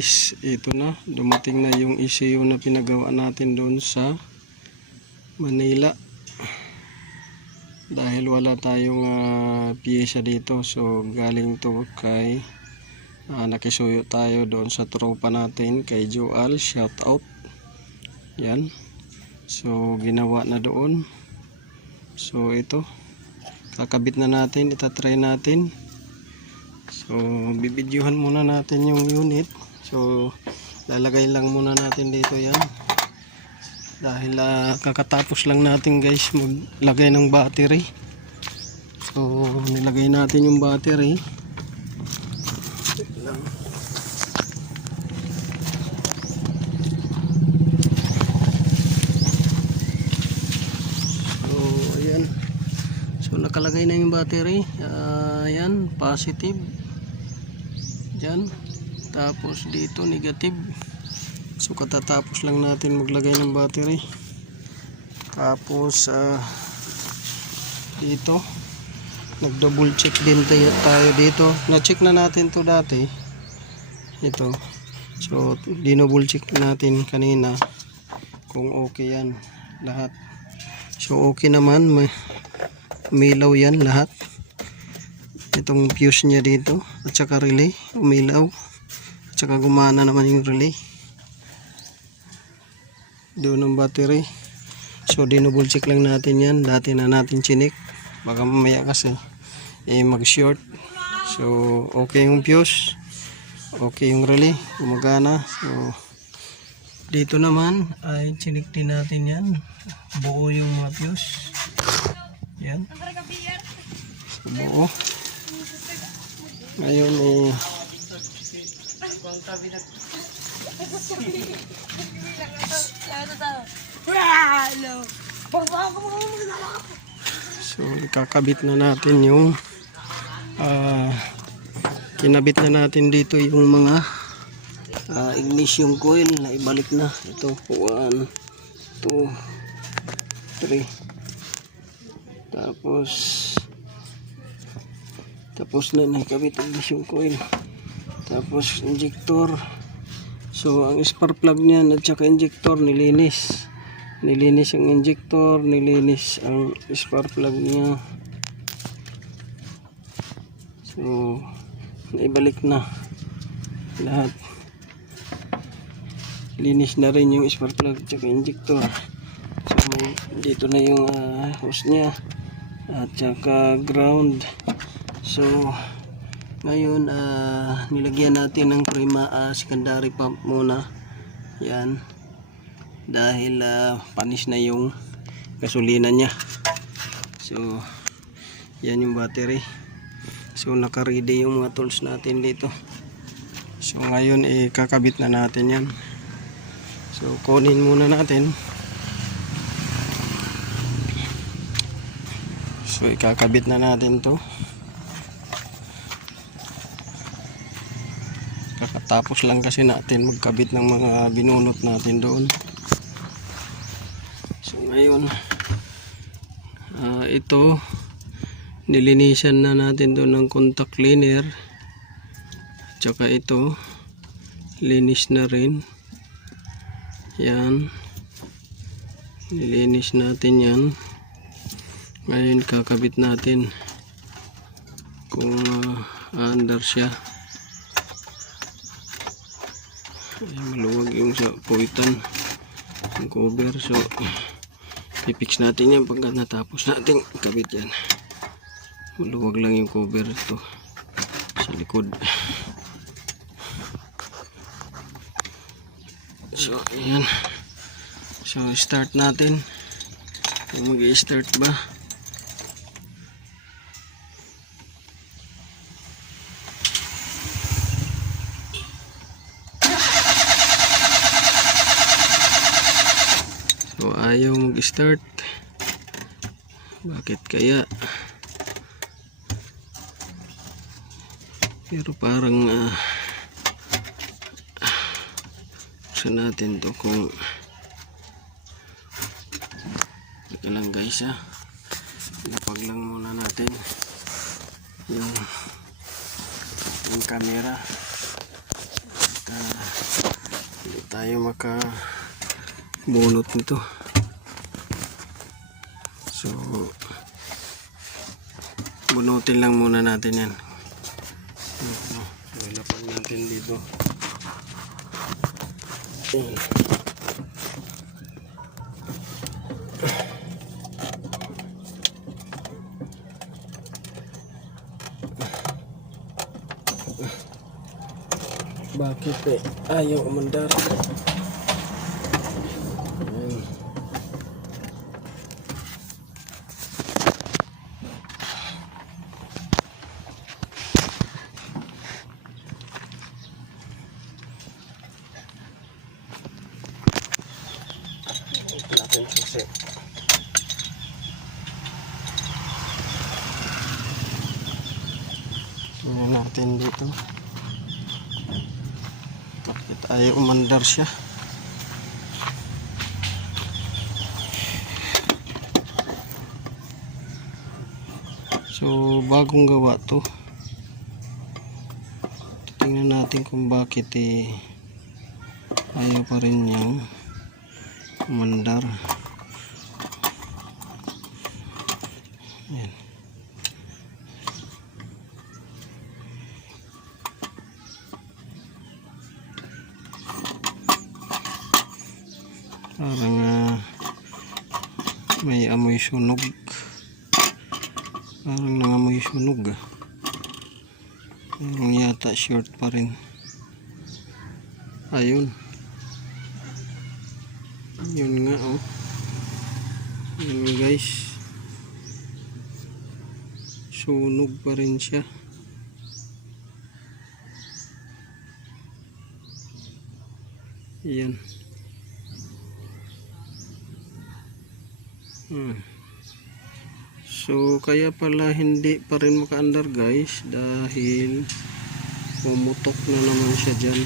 guys, ito na, dumating na yung ECU na pinagawa natin doon sa Manila. Dahil wala tayong piyesa dito, so galing to kay nakisuyo tayo doon sa tropa natin kay Joel, shout out. Yan, so ginawa na doon. So ito, kakabit na natin, itatry natin. So bibidyohan muna natin yung unit. So lalagay lang muna natin dito yan, dahil kakatapos lang natin guys maglagay ng battery. So nilagay natin yung battery. So ayan, so nakalagay na yung battery. Ayan, positive dyan, tapos dito negative. So katatapos lang natin maglagay ng battery. Tapos dito nag double check din tayo dito. Na check na natin to dati ito, so dinouble check natin kanina kung okay yan lahat. So okay naman, umilaw yan lahat. Itong fuse nya dito at saka relay umilaw, at saka gumana naman yung relay doon ng battery. So dinouble check lang natin yan, dati na natin chinik, baka mamaya kasi mag short. So okay yung fuse, okay yung relay, gumagana. So dito naman ay chinik din natin yan, buo yung mga fuse yan, so, buo. Ngayon so ikakabit na natin yung kinabit na natin dito yung mga ignition coil na ibalik na. Ito 1, 2, 3, tapos na nakabit ang ignition coil, tapos injector. So ang spark plug niyan at saka injector nilinis ang injector, nilinis ang spark plug niya. So naibalik na lahat, linis na rin yung spark plug at saka injector. So dito na yung hose niya at saka ground. So ngayon nilagyan natin ng prima secondary pump muna yan, dahil panis na yung gasolina nya. So yan yung battery. So naka-ready yung mga tools natin dito. So ngayon kakabit na natin yan. So kunin muna natin. So ikakabit na natin to. Kakatapos lang kasi natin magkabit ng mga binunot natin doon. So ngayon ito nilinisan na natin doon ng contact cleaner, tsaka ito linis na rin yan, nilinis natin yan. Ngayon kakabit natin kung under siya. Ay, maluwag yung sa puwitan yung cover, so i-fix natin yan pagka natapos natin kabit yan. Maluwag lang yung cover ito sa likod. So ayan, so start natin. Kung mag-i-start ba, so ayaw mag-start. Bakit kaya? Pero parang buksan natin to kung teka lang guys lapag lang muna natin yung camera at Hindi tayo makabunot nito. So bunutin lang muna natin yan. So ilapan natin dito. Ayan. Bakit ayaw umandar? Ayan. Ito natin susi. Ayan natin dito. Bakit ayaw umandar siya? So bagong gawa to. Tingnan natin kung bakit ayaw pa rin niyang umandar. Ayan. Parang may amoy sunog. Parang nangamoy sunog. Parang yata short pa rin. Ayun. Yun nga oh. Yun guys. Sunog pa rin siya. Yan. So kaya pala hindi pa rin makaandar guys dahil pumutok na naman siya dyan.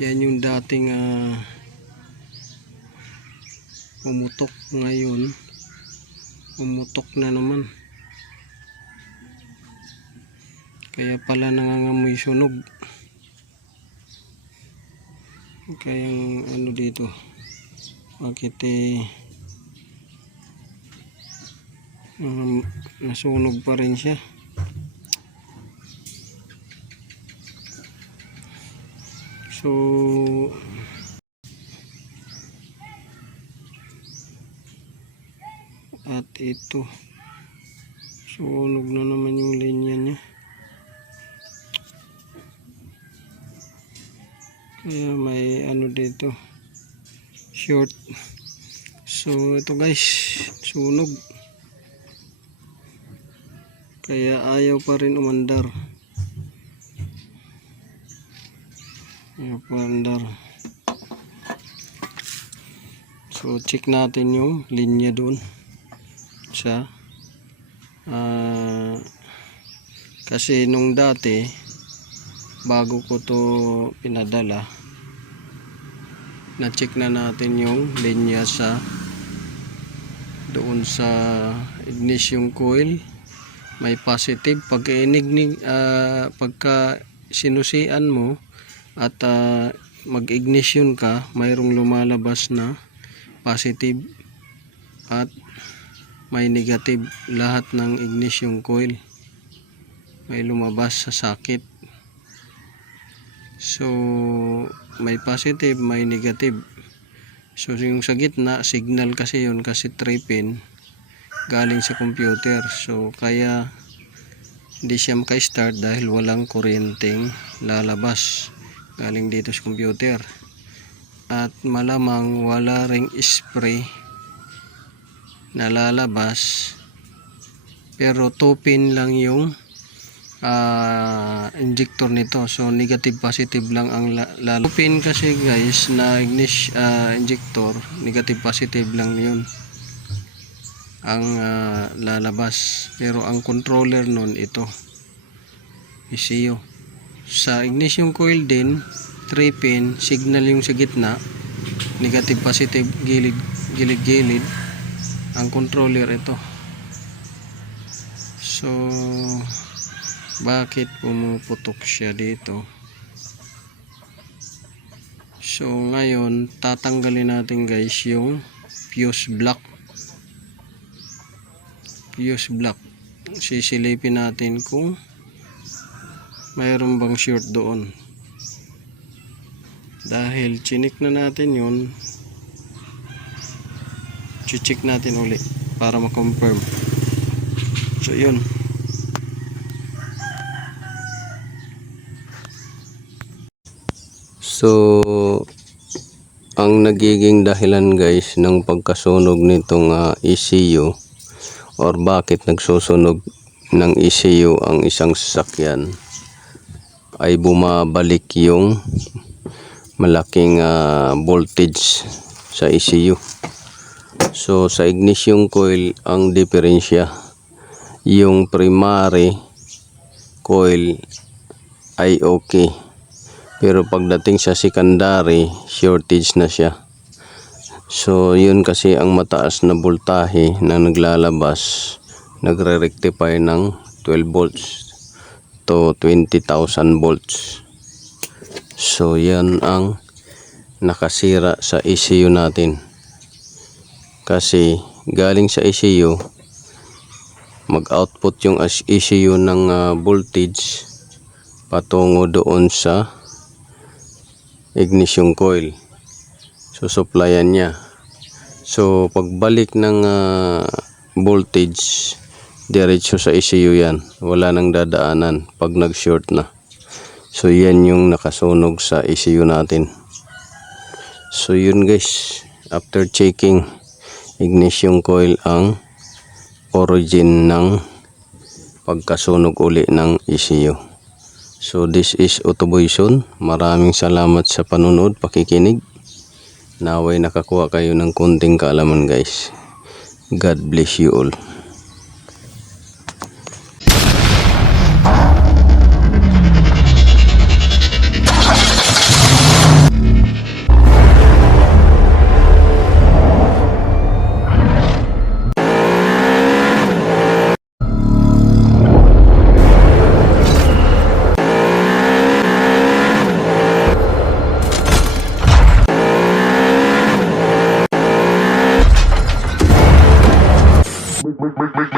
Yan yung dating pumutok, ngayon pumutok na naman. Kaya pala nangangamoy sunog. Kaya ano dito, bakit nasunog pa rin siya. So at ito sunog na naman yung linya niya. Kaya may ano dito, short. So ito guys, sunog. Kaya ayaw pa rin umandar. Ayaw pa umandar. So check natin yung linya doon sa kasi nung dati bago ko to pinadala, na check na natin yung linya sa doon sa ignition coil. May positive pagka sinusian mo at mag-ignition ka, mayroong lumalabas na positive at may negative. Lahat ng ignition coil may lumabas sa socket. So may positive, may negative. So yung sa gitna, signal kasi yun, kasi 3 pin galing sa computer. So kaya hindi siya maka-start dahil walang kuryenteng lalabas galing dito sa computer. At malamang wala ring spray na lalabas, pero 2 pin lang yung injector nito. So negative positive lang ang lalabas. 2 pin kasi guys na injector, negative positive lang yun ang lalabas, pero ang controller nun ito, ECU. Sa ignition coil din 3 pin, signal yung sa gitna, negative positive, gilid ang controller ito. So bakit pumuputok siya dito? So ngayon tatanggalin natin guys yung fuse block. Sisilipin natin kung mayroon bang short doon. Dahil chinik na natin yun, check natin uli para ma-confirm. So yun. So ang nagiging dahilan guys ng pagkasunog nitong ECU or bakit nagsusunog ng ECU ang isang sasakyan ay bumabalik yung malaking voltage sa ECU. So sa ignition coil ang diferensya, yung primary coil ay okay, pero pagdating sa secondary shortage na siya. So yun kasi ang mataas na voltahe na naglalabas, nagre-rectify ng 12 volts to 20,000 volts. So yan ang nakasira sa ECU natin. Kasi galing sa ECU, mag-output yung ECU ng voltage patungo doon sa ignition coil. So supplyan niya. So pagbalik ng voltage, diretso sa ECU yan. Wala nang dadaanan pag nag-short na. So yan yung nakasunog sa ECU natin. So yun guys, after checking, ignition coil ang origin ng pagkasunog uli ng ECU. So this is Autoboyson. Maraming salamat sa panunod, pakikinig. Naway nakakuha kayo ng konting kaalaman guys. God bless you all. Make